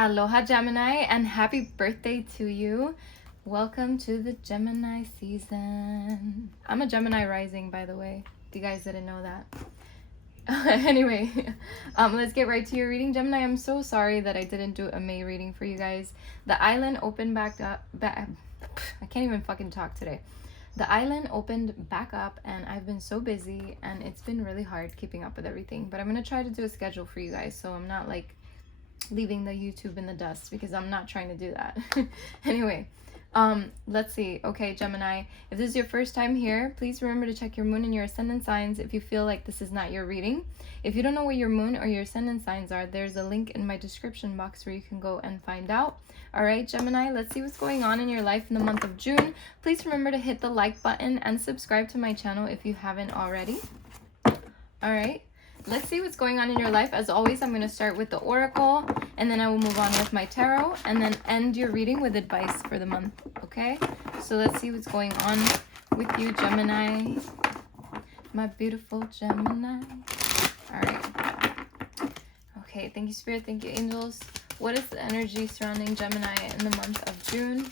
Aloha Gemini, and happy birthday to you. Welcome to the Gemini season. I'm a Gemini rising, by the way, if you guys didn't know that. Anyway, let's get right to your reading. Gemini, I'm so sorry that I didn't do a May reading for you guys. The island opened back up. I can't even fucking talk today. The island opened back up and I've been so busy and it's been really hard keeping up with everything. But I'm going to try to do a schedule for you guys so I'm not like leaving the YouTube in the dust, because I'm not trying to do that. Anyway, let's see. Okay, Gemini, if this is your first time here, please remember to check your moon and your ascendant signs if you feel like this is not your reading. If you don't know what your moon or your ascendant signs are, there's a link in my description box where you can go and find out. All right, Gemini, let's see what's going on in your life in the month of June. Please remember to hit the like button and subscribe to my channel if you haven't already. All right. Let's see what's going on in your life. As always, I'm going to start with the oracle, and then I will move on with my tarot, and then end your reading with advice for the month, okay? So let's see what's going on with you, Gemini. My beautiful Gemini. All right. Okay, thank you, Spirit. Thank you, angels. What is the energy surrounding Gemini in the month of June?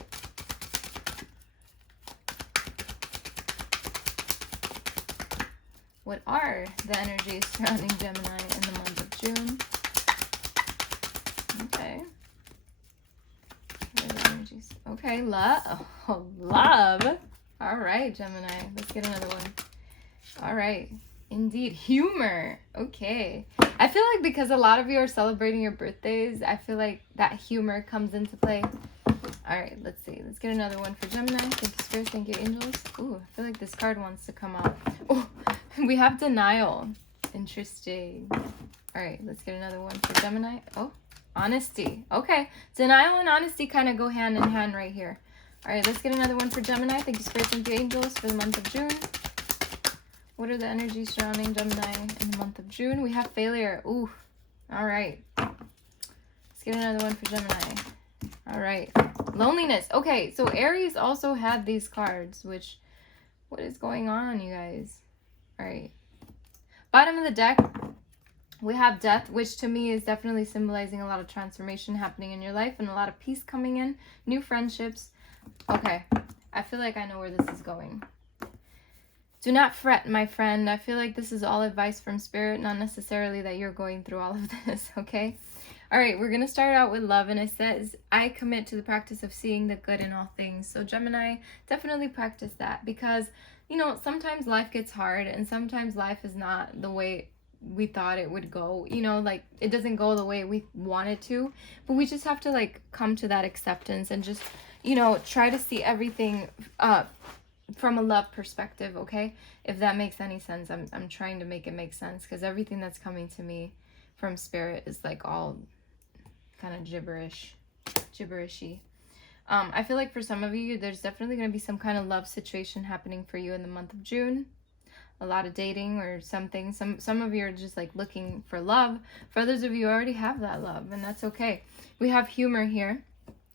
What are the energies surrounding Gemini in the month of June? Okay. What are the energies? Okay, love. Oh, love. All right, Gemini. Let's get another one. All right. Indeed. Humor. Okay. I feel like because a lot of you are celebrating your birthdays, I feel like that humor comes into play. All right, let's see. Let's get another one for Gemini. Thank you, Spirit. Thank you, angels. Ooh, I feel like this card wants to come out. Oh, we have denial. Interesting. All right, let's get another one for Gemini. Oh, honesty. Okay, denial and honesty kind of go hand in hand right here. All right, let's get another one for Gemini. Thank you, Spirit. Thank you, angels, for the month of June. What are the energies surrounding Gemini in the month of June? We have failure. Ooh, all right. Let's get another one for Gemini. All right. Loneliness. Okay, so Aries also had these cards, which, what is going on, you guys? All right. Bottom of the deck, we have death, which to me is definitely symbolizing a lot of transformation happening in your life and a lot of peace coming in, new friendships. Okay, I feel like I know where this is going. Do not fret, my friend. I feel like this is all advice from Spirit, not necessarily that you're going through all of this, okay? All right, we're going to start out with love, and it says, I commit to the practice of seeing the good in all things. So Gemini, definitely practice that, because, you know, sometimes life gets hard, and sometimes life is not the way we thought it would go. You know, like, it doesn't go the way we want it to, but we just have to, like, come to that acceptance and just, you know, try to see everything from a love perspective, okay? If that makes any sense. I'm trying to make it make sense, because everything that's coming to me from Spirit is, like, all kind of gibberishy. I feel like for some of you, there's definitely going to be some kind of love situation happening for you in the month of June. A lot of dating or something. Some of you are just like looking for love. For others of you already have that love, and that's okay. We have humor here.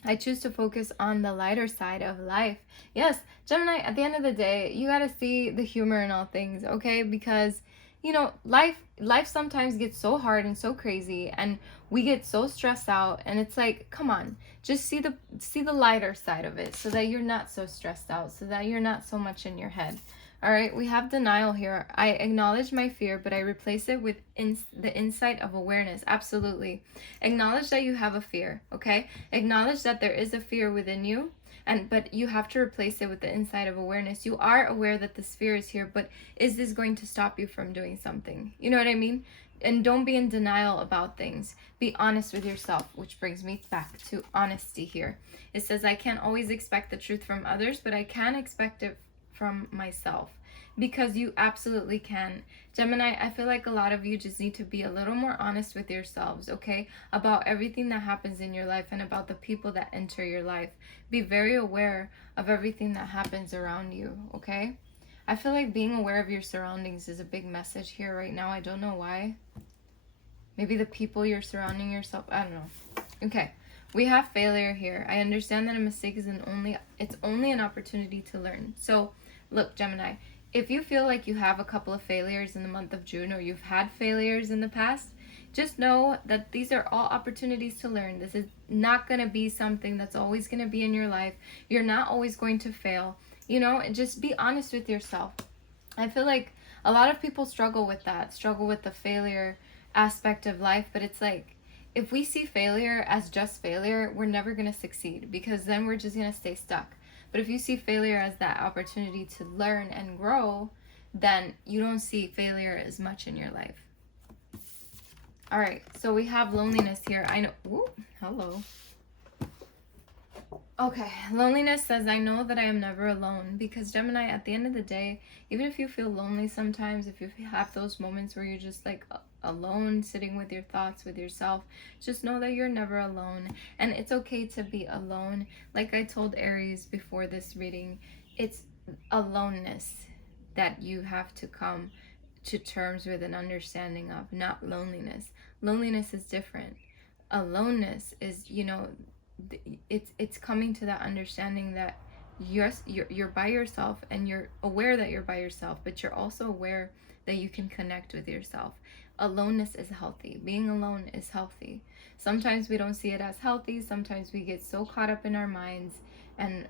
I choose to focus on the lighter side of life. Yes, Gemini, at the end of the day, you got to see the humor in all things, okay? Because, you know, life sometimes gets so hard and so crazy, and we get so stressed out, and it's like, come on, just see the lighter side of it, so that you're not so stressed out, so that you're not so much in your head. All right, we have denial here. I acknowledge my fear, but I replace it with the insight of awareness. Absolutely. Acknowledge that you have a fear, okay? Acknowledge that there is a fear within you, but you have to replace it with the insight of awareness. You are aware that this fear is here, but is this going to stop you from doing something? You know what I mean? And don't be in denial about things. Be honest with yourself, which brings me back to honesty here. It says, I can't always expect the truth from others, but I can expect it from myself, because you absolutely can. Gemini, I feel like a lot of you just need to be a little more honest with yourselves, okay, about everything that happens in your life and about the people that enter your life. Be very aware of everything that happens around you, okay? I feel like being aware of your surroundings is a big message here right now. I don't know why. Maybe the people you're surrounding yourself, I don't know. Okay, we have failure here. I understand that a mistake is it's only an opportunity to learn. So look, Gemini, if you feel like you have a couple of failures in the month of June, or you've had failures in the past, Just know that these are all opportunities to learn. This is not going to be something that's always going to be in your life. You're not always going to fail. You know, and just be honest with yourself. I feel like a lot of people struggle with that, struggle with the failure aspect of life, but it's like, if we see failure as just failure, we're never going to succeed, because then we're just going to stay stuck. But if you see failure as that opportunity to learn and grow, then you don't see failure as much in your life. All right, so we have loneliness here. I know. Ooh, hello. Okay, loneliness says, I know that I am never alone, because Gemini, at the end of the day, even if you feel lonely sometimes, if you have those moments where you're just like alone, sitting with your thoughts, with yourself, just know that you're never alone, and it's okay to be alone. Like I told Aries before this reading, it's aloneness that you have to come to terms with an understanding of, not loneliness. Loneliness is different. Aloneness is, you know, it's coming to that understanding that you're by yourself, and you're aware that you're by yourself, but you're also aware that you can connect with yourself. Aloneness is healthy. Being alone is healthy. Sometimes we don't see it as healthy. Sometimes we get so caught up in our minds, and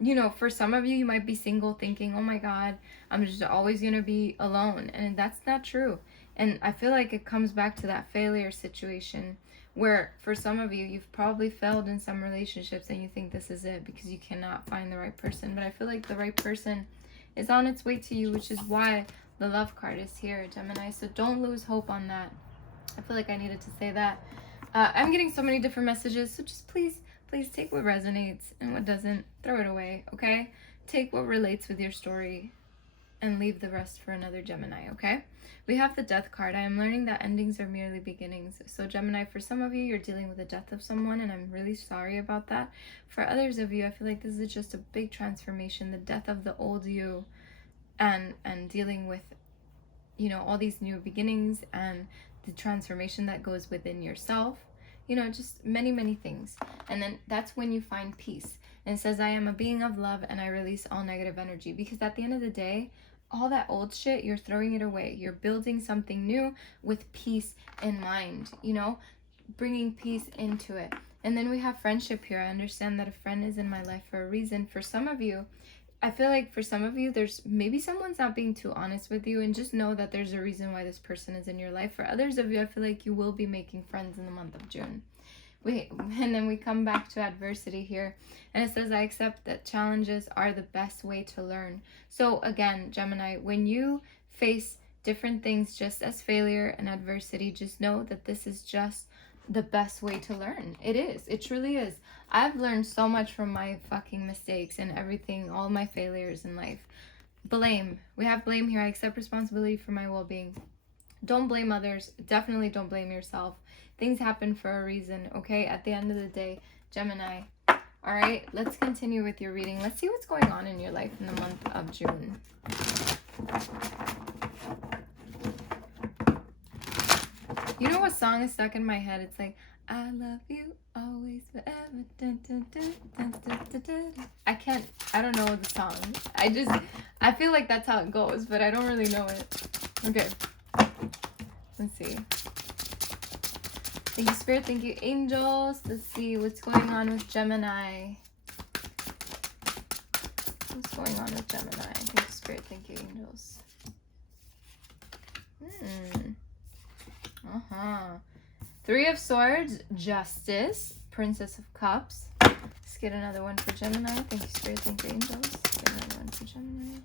you know, for some of you, you might be single thinking, oh my God, I'm just always going to be alone. And that's not true. And I feel like it comes back to that failure situation where for some of you, you've probably failed in some relationships and you think this is it because you cannot find the right person. But I feel like the right person is on its way to you, which is why the love card is here, Gemini. So don't lose hope on that. I feel like I needed to say that. I'm getting so many different messages, so just please take what resonates, and what doesn't, throw it away, okay? Take what relates with your story and leave the rest for another Gemini, okay? We have the Death card. I am learning that endings are merely beginnings. So Gemini, for some of you, you're dealing with the death of someone, and I'm really sorry about that. For others of you, I feel like this is just a big transformation, the death of the old you, and dealing with, you know, all these new beginnings and the transformation that goes within yourself. You know, just many things. And then that's when you find peace. And it says, I am a being of love, and I release all negative energy. Because at the end of the day, all that old shit, you're throwing it away. You're building something new with peace in mind, you know, bringing peace into it. And then we have friendship here. I understand that a friend is in my life for a reason. For some of you, I feel like for some of you, there's maybe someone's not being too honest with you, and just know that there's a reason why this person is in your life. For others of you, I feel like you will be making friends in the month of June. And then we come back to adversity here, and it says, I accept that challenges are the best way to learn. So again, Gemini, when you face different things just as failure and adversity, just know that this is just the best way to learn. It is. It truly is. I've learned so much from my fucking mistakes and everything, all my failures in life. Blame. We have blame here. I accept responsibility for my well-being. Don't blame others. Definitely don't blame yourself. Things happen for a reason, okay? At the end of the day, Gemini. All right, let's continue with your reading. Let's see what's going on in your life in the month of June. You know what song is stuck in my head? It's like, I love you always, forever. Dun, dun, dun, dun, dun, dun, dun. I don't know the song. I feel like that's how it goes, but I don't really know it. Okay. Let's see. Thank you, Spirit. Thank you, angels. Let's see what's going on with Gemini. What's going on with Gemini? Thank you, Spirit. Thank you, angels. Three of Swords, Justice, Princess of Cups. Let's get another one for Gemini. Thank you, Spirit. Thank you, angels. Let's get another one for Gemini.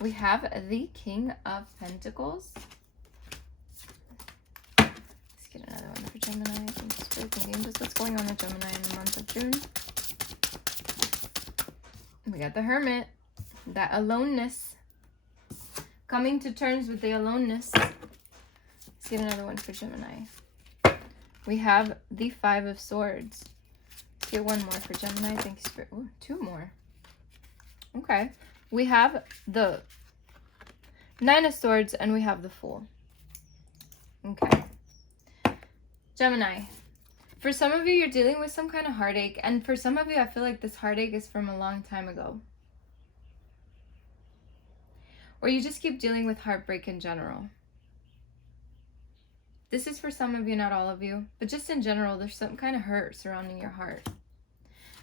We have the King of Pentacles. Let's get another one for Gemini. Thank you, Spirit. Thank you, angels. What's going on with Gemini in the month of June? We got the Hermit. That aloneness. Coming to terms with the aloneness. Let's get another one for Gemini. We have the Five of Swords. Let's get one more for Gemini. Thank you, Spirit. Ooh, two more. Okay. We have the Nine of Swords, and we have the Fool. Okay. Gemini. For some of you, you're dealing with some kind of heartache. And for some of you, I feel like this heartache is from a long time ago. Or you just keep dealing with heartbreak in general. This is for some of you, not all of you. But just in general, there's some kind of hurt surrounding your heart.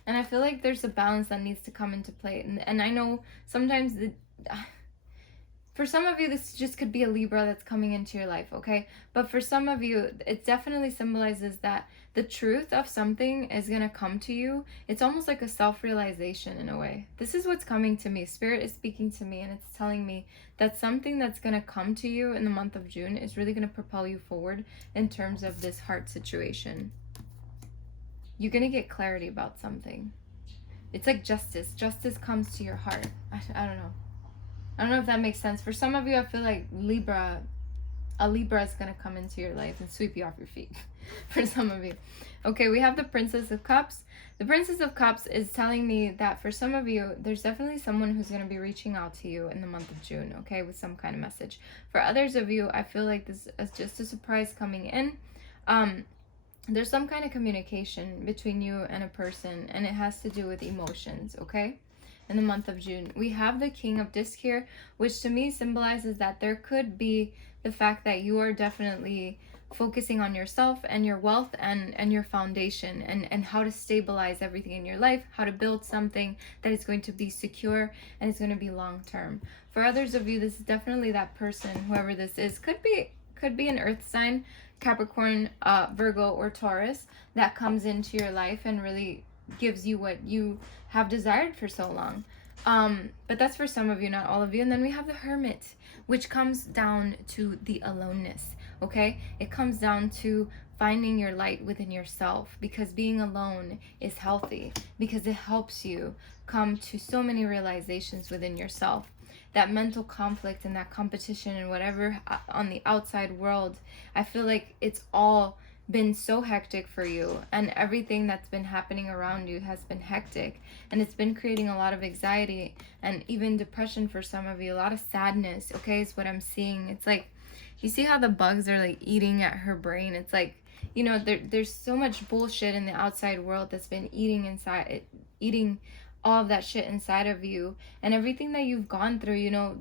And I feel like there's a balance that needs to come into play. And I know sometimes for some of you, this just could be a Libra that's coming into your life, okay? But for some of you, it definitely symbolizes that the truth of something is going to come to you. It's almost like a self-realization in a way. This is what's coming to me. Spirit is speaking to me, and it's telling me that something that's going to come to you in the month of June is really going to propel you forward in terms of this heart situation. You're going to get clarity about something. It's like justice. Justice comes to your heart. I don't know. I don't know if that makes sense. For some of you, I feel like a Libra is going to come into your life and sweep you off your feet. For some of you. Okay, we have the Princess of Cups. The Princess of Cups is telling me that for some of you, there's definitely someone who's going to be reaching out to you in the month of June, okay, with some kind of message. For others of you, I feel like this is just a surprise coming in. There's some kind of communication between you and a person, and it has to do with emotions, okay? In the month of June. We have the King of Disc here, which to me symbolizes that there could be the fact that you are definitely focusing on yourself and your wealth and your foundation and how to stabilize everything in your life, how to build something that is going to be secure and it's going to be long term. For others of you, this is definitely that person, whoever this is, could be an earth sign, Capricorn, Virgo, or Taurus, that comes into your life and really gives you what you have desired for so long. But that's for some of you, not all of you. And then we have the Hermit, which comes down to the aloneness, okay? It comes down to finding your light within yourself, because being alone is healthy, because it helps you come to so many realizations within yourself. That mental conflict and that competition and whatever on the outside world, I feel like it's all been so hectic for you, and everything that's been happening around you has been hectic, and it's been creating a lot of anxiety and even depression for some of you, a lot of sadness, okay, is what I'm seeing. It's like, you see how the bugs are like eating at her brain? It's like, you know, there's so much bullshit in the outside world that's been eating all of that shit inside of you, and everything that you've gone through, you know,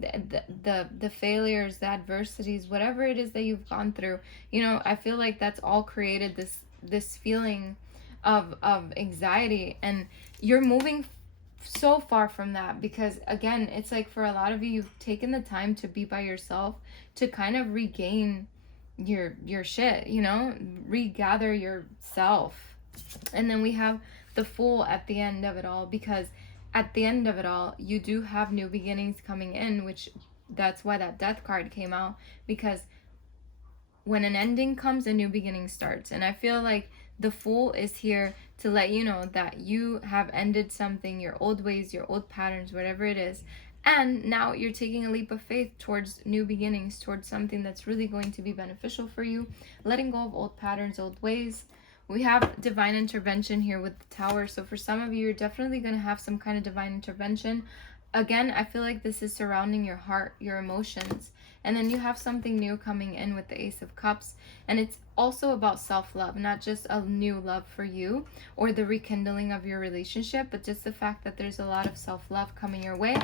the failures, the adversities, whatever it is that you've gone through, you know, I feel like that's all created this feeling of anxiety, and you're moving so far from that, because again, it's like for a lot of you, you've taken the time to be by yourself to kind of regain your shit, you know, regather yourself. And then we have the Fool at the end of it all, because at the end of it all, you do have new beginnings coming in, which that's why that Death card came out, because when an ending comes, a new beginning starts. And I feel like the Fool is here to let you know that you have ended something, your old ways, your old patterns, whatever it is, and now you're taking a leap of faith towards new beginnings, towards something that's really going to be beneficial for you, letting go of old patterns, old ways. We have divine intervention here with the Tower. So for some of you, you're definitely going to have some kind of divine intervention. Again, I feel like this is surrounding your heart, your emotions. And then you have something new coming in with the Ace of Cups. And it's also about self-love, not just a new love for you or the rekindling of your relationship, but just the fact that there's a lot of self-love coming your way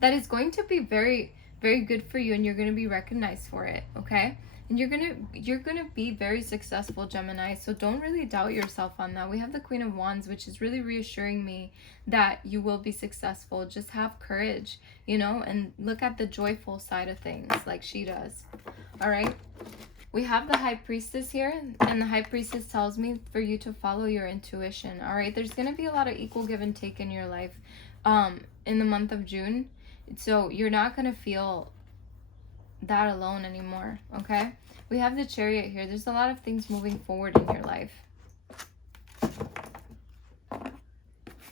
that is going to be very, very good for you, and you're going to be recognized for it, okay? And you're gonna be very successful, Gemini. So don't really doubt yourself on that. We have the Queen of Wands, which is really reassuring me that you will be successful. Just have courage, you know, and look at the joyful side of things like she does. All right. We have the High Priestess here, and the High Priestess tells me for you to follow your intuition. All right. There's gonna be a lot of equal give and take in your life, in the month of June. So you're not gonna feel that alone anymore, okay? We have the Chariot here. There's a lot of things moving forward in your life.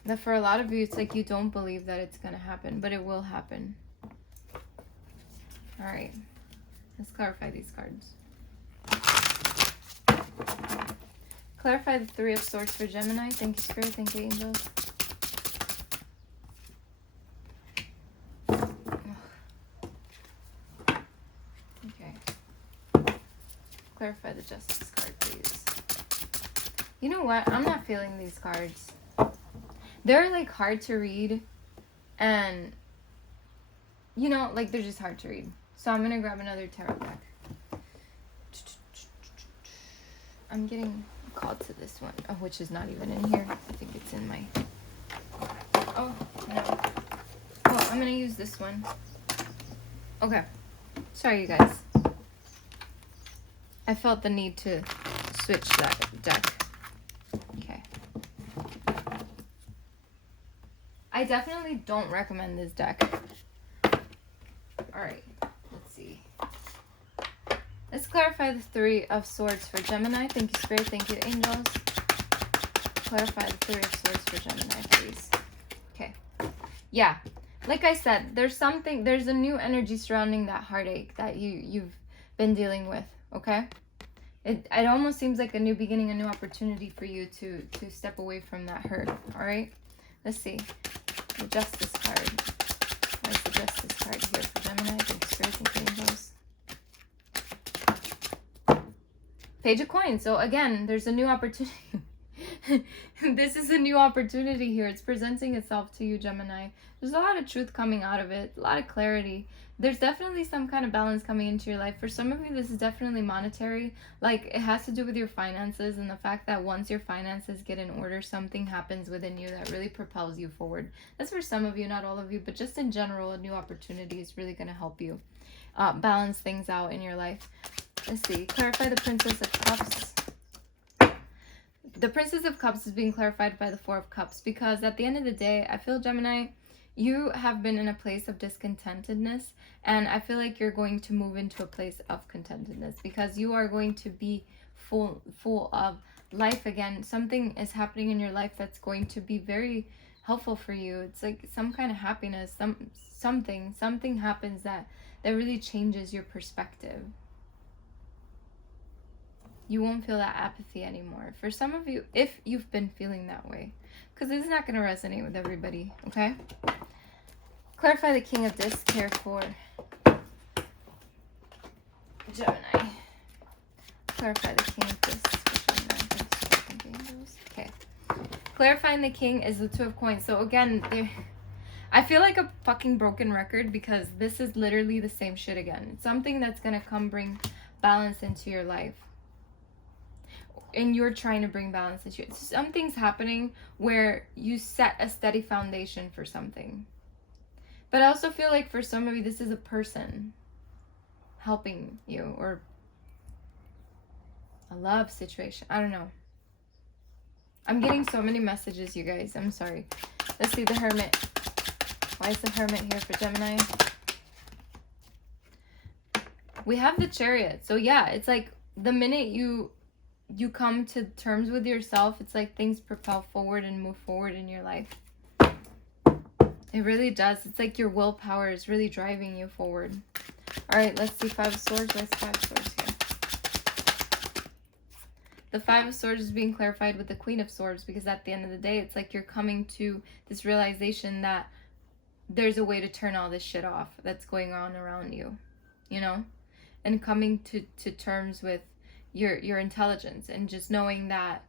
That for a lot of you, it's like you don't believe that it's gonna happen, but it will happen. All right, let's clarify these cards. Clarify the Three of Swords for Gemini. Thank you, Spirit. Thank you, angels. Clarify the Justice card, please. You know what? I'm not feeling these cards. They're like hard to read, and you know, like they're just hard to read. So I'm gonna grab another tarot deck. I'm getting called to this one, which is not even in here. I think it's in my... Oh, no. Oh, I'm going to use this one. Okay. Sorry, you guys. I felt the need to switch that deck. Okay. I definitely don't recommend this deck. Alright, let's see. Let's clarify the Three of Swords for Gemini. Thank you, Spirit. Thank you, Angels. Clarify the Three of Swords for Gemini, please. Okay. Yeah. Like I said, there's a new energy surrounding that heartache that you've been dealing with, okay? It almost seems like a new beginning, a new opportunity for you to step away from that hurt, all right? Let's see. The Justice card. Where's the Justice card here for Gemini? Thank you, Spirit. Thank you, Angels. Page of Coins. So again, there's a new opportunity. This is a new opportunity here. It's presenting itself to you, Gemini. There's a lot of truth coming out of it, a lot of clarity. There's definitely some kind of balance coming into your life. For some of you, this is definitely monetary. Like, it has to do with your finances and the fact that once your finances get in order, something happens within you that really propels you forward. That's for some of you, not all of you, but just in general, a new opportunity is really going to help you balance things out in your life. Let's see. Clarify the Princess of Cups. The Princess of Cups is being clarified by the Four of Cups because at the end of the day, I feel, Gemini, you have been in a place of discontentedness, and I feel like you're going to move into a place of contentedness because you are going to be full of life again. Something is happening in your life that's going to be very helpful for you. It's like some kind of happiness, something happens that really changes your perspective. You won't feel that apathy anymore. For some of you, if you've been feeling that way, because this is not going to resonate with everybody, okay? Clarify the King of Discs here for Gemini. Clarify the King of Discs for Gemini. Okay. Clarifying the King is the Two of Coins. So again, I feel like a fucking broken record because this is literally the same shit again. It's something that's going to come bring balance into your life. And you're trying to bring balance into it. Something's happening where you set a steady foundation for something. But I also feel like for some of you, this is a person helping you or a love situation. I don't know. I'm getting so many messages, you guys. I'm sorry. Let's see the Hermit. Why is the Hermit here for Gemini? We have the Chariot. So yeah, it's like the minute you come to terms with yourself, it's like things propel forward and move forward in your life. It really does. It's like your willpower is really driving you forward. All right, let's see Five of Swords. Where's Five of Swords here? The Five of Swords is being clarified with the Queen of Swords because at the end of the day, it's like you're coming to this realization that there's a way to turn all this shit off that's going on around you, you know? And coming to terms with your intelligence and just knowing that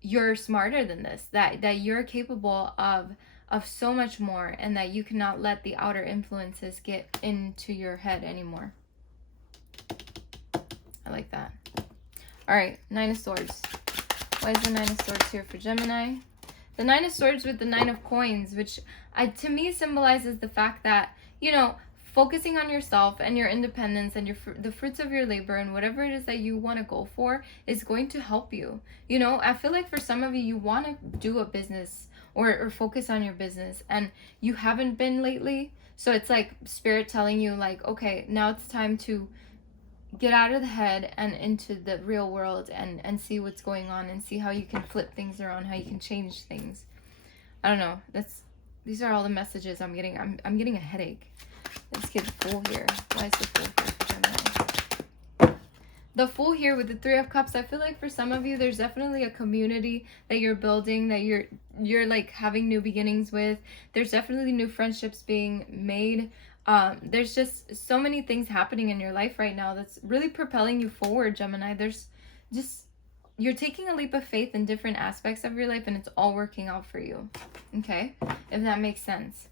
you're smarter than this, that you're capable of so much more, and that you cannot let the outer influences get into your head anymore. I like that. All right, Nine of Swords. Why is the Nine of Swords here for Gemini? The Nine of Swords with the Nine of Coins, which to me symbolizes the fact that, you know, focusing on yourself and your independence and the fruits of your labor and whatever it is that you want to go for is going to help you. You know, I feel like for some of you, you want to do a business or focus on your business and you haven't been lately. So it's like Spirit telling you like, okay, now it's time to get out of the head and into the real world and see what's going on and see how you can flip things around, how you can change things. I don't know. These are all the messages I'm getting. I'm getting a headache. Let's get the Fool here. Why is the Fool here for Gemini? The Fool here with the Three of Cups. I feel like for some of you, there's definitely a community that you're building, that you're like having new beginnings with. There's definitely new friendships being made. There's just so many things happening in your life right now that's really propelling you forward, Gemini. There's just, you're taking a leap of faith in different aspects of your life and it's all working out for you. Okay? If that makes sense.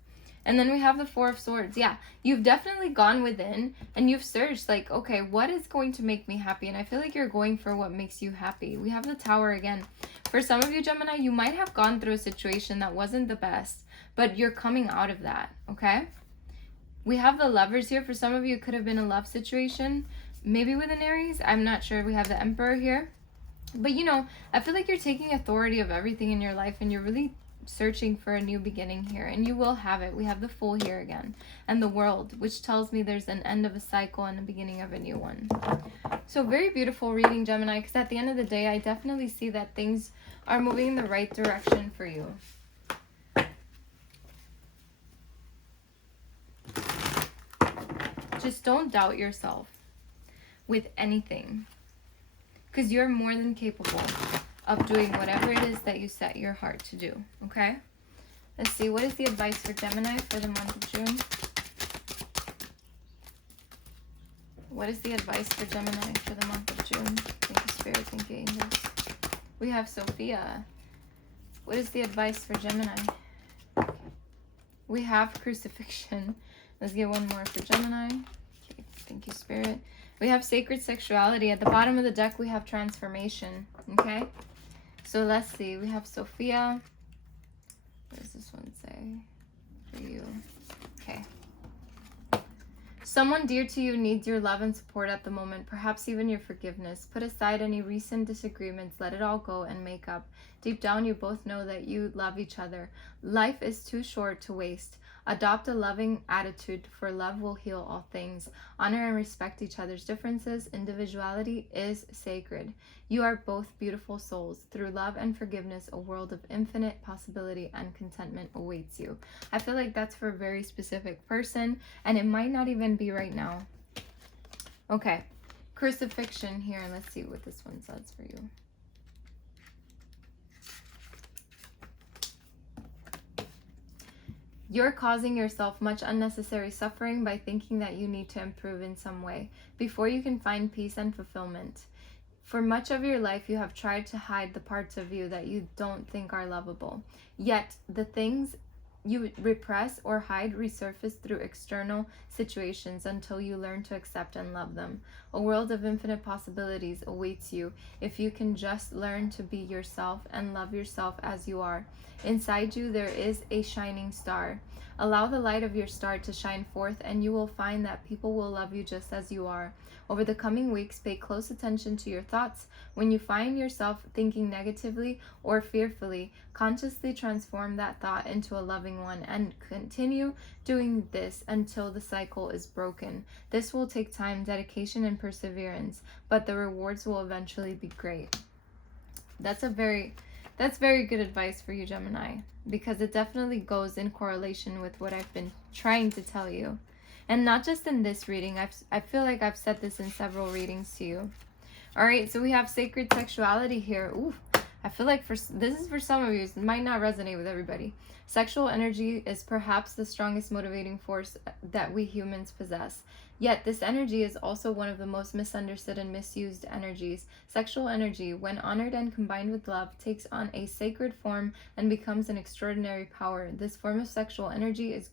And then we have the Four of Swords. Yeah, you've definitely gone within and you've searched like, okay, what is going to make me happy? And I feel like you're going for what makes you happy. We have the Tower again. For some of you, Gemini, you might have gone through a situation that wasn't the best, but you're coming out of that, okay? We have the Lovers here. For some of you, it could have been a love situation, maybe with an Aries. I'm not sure. We have the Emperor here. But, you know, I feel like you're taking authority of everything in your life and you're really searching for a new beginning here, and you will have it. We have the Fool here again, and the World, which tells me there's an end of a cycle and the beginning of a new one. So very beautiful reading, Gemini, because at the end of the day, I definitely see that things are moving in the right direction for you. Just don't doubt yourself with anything, because you're more than capable of doing whatever it is that you set your heart to do, okay? Let's see, what is the advice for Gemini for the month of June? What is the advice for Gemini for the month of June? Thank you, Spirit. Thank you, angels. We have Sophia. What is the advice for Gemini? We have Crucifixion. Let's get one more for Gemini. Okay, thank you, Spirit. We have Sacred Sexuality. At the bottom of the deck, we have Transformation, okay? So let's see. We have Sophia. What does this one say for you? Okay. Someone dear to you needs your love and support at the moment, perhaps even your forgiveness. Put aside any recent disagreements, let it all go and make up. Deep down, you both know that you love each other. Life is too short to waste. Adopt a loving attitude, for love will heal all things. Honor and respect each other's differences. Individuality is sacred. You are both beautiful souls. Through love and forgiveness, a world of infinite possibility and contentment awaits you. I feel like that's for a very specific person, and it might not even be right now. Okay, Crucifixion here. Let's see what this one says for you. You're causing yourself much unnecessary suffering by thinking that you need to improve in some way before you can find peace and fulfillment. For much of your life, you have tried to hide the parts of you that you don't think are lovable. Yet, the things you repress or hide resurface through external situations until you learn to accept and love them. A world of infinite possibilities awaits you if you can just learn to be yourself and love yourself as you are. Inside you, there is a shining star. Allow the light of your star to shine forth, and you will find that people will love you just as you are. Over the coming weeks, pay close attention to your thoughts. When you find yourself thinking negatively or fearfully, consciously transform that thought into a loving one and continue doing this until the cycle is broken. This will take time, dedication, and perseverance, but the rewards will eventually be great. That's very good advice for you, Gemini, because it definitely goes in correlation with what I've been trying to tell you. And not just in this reading. I feel like I've said this in several readings to you. All right, so we have Sacred Sexuality here. Ooh, I feel like this is for some of you. It might not resonate with everybody. Sexual energy is perhaps the strongest motivating force that we humans possess. Yet this energy is also one of the most misunderstood and misused energies. Sexual energy, when honored and combined with love, takes on a sacred form and becomes an extraordinary power. This form of sexual energy is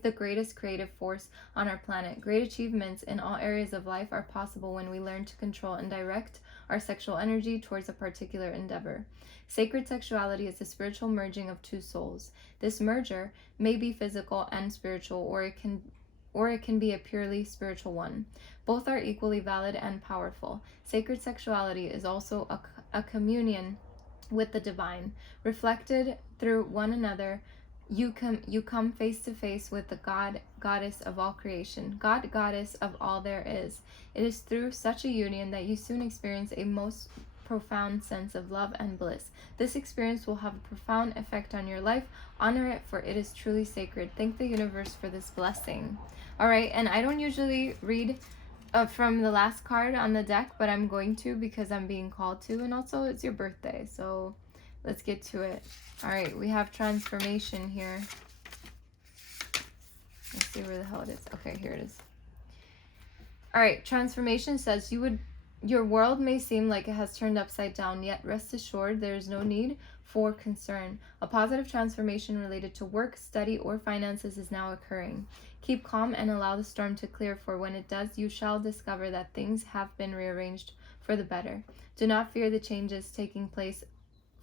the greatest creative force on our planet. Great achievements in all areas of life are possible when we learn to control and direct our sexual energy towards a particular endeavor. Sacred sexuality is the spiritual merging of two souls. This merger may be physical and spiritual, or it can be a purely spiritual one. Both are equally valid and powerful. Sacred sexuality is also a communion with the divine. Reflected through one another, you come face to face with the God, goddess of all creation, God, goddess of all there is. It is through such a union that you soon experience a most profound sense of love and bliss. This experience will have a profound effect on your life. Honor it, for it is truly sacred. Thank the universe for this blessing. All right, and I don't usually read from the last card on the deck, but I'm going to because I'm being called to, and also it's your birthday, so let's get to it. All right, we have Transformation here. Let's see where the hell it is. Okay, here it is. All right, Transformation says you would Your world may seem like it has turned upside down, yet rest assured there is no need for concern. A positive transformation related to work, study, or finances is now occurring. Keep calm and allow the storm to clear, for when it does, you shall discover that things have been rearranged for the better. Do not fear the changes taking place,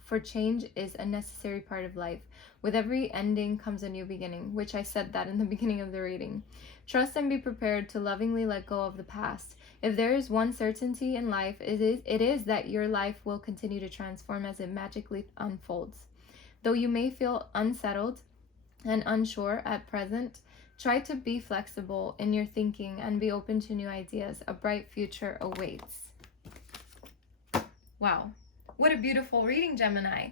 for change is a necessary part of life. With every ending comes a new beginning, which I said that in the beginning of the reading. Trust and be prepared to lovingly let go of the past. If there is one certainty in life, it is that your life will continue to transform as it magically unfolds. Though you may feel unsettled and unsure at present, try to be flexible in your thinking and be open to new ideas. A bright future awaits. Wow, what a beautiful reading, Gemini.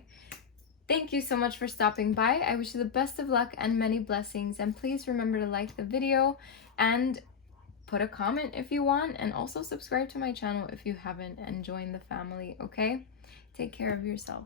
Thank you so much for stopping by. I wish you the best of luck and many blessings. And please remember to like the video and put a comment if you want. And also subscribe to my channel if you haven't, and join the family, okay? Take care of yourself.